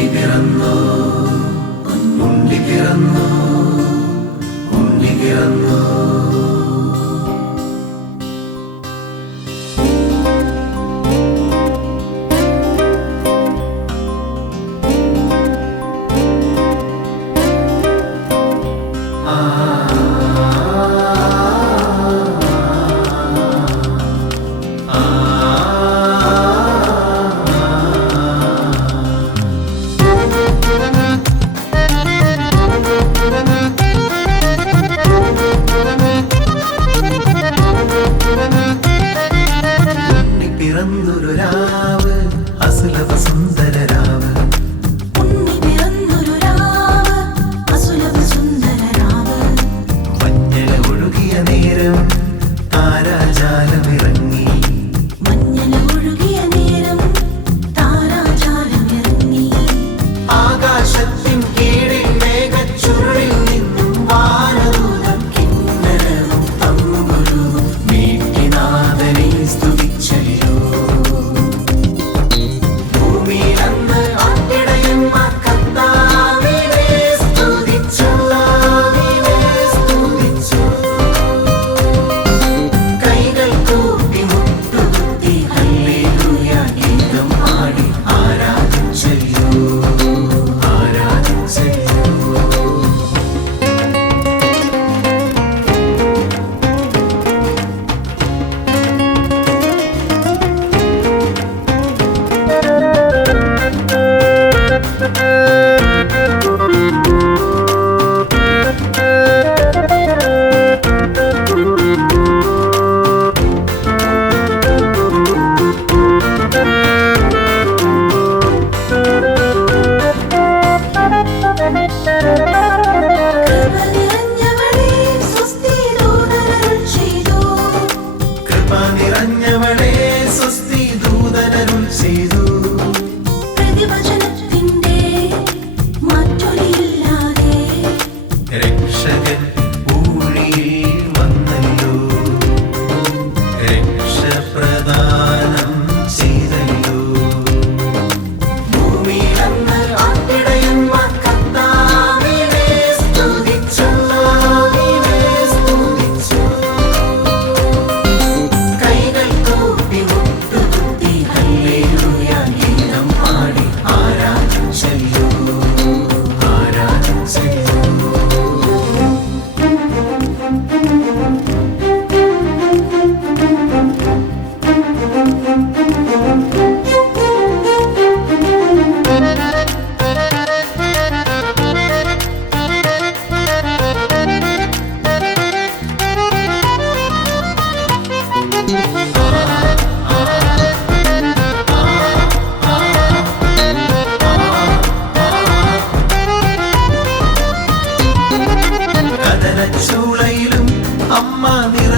ഉണ്ണി പിറന്നു? ഉണ്ണി Mamma mia.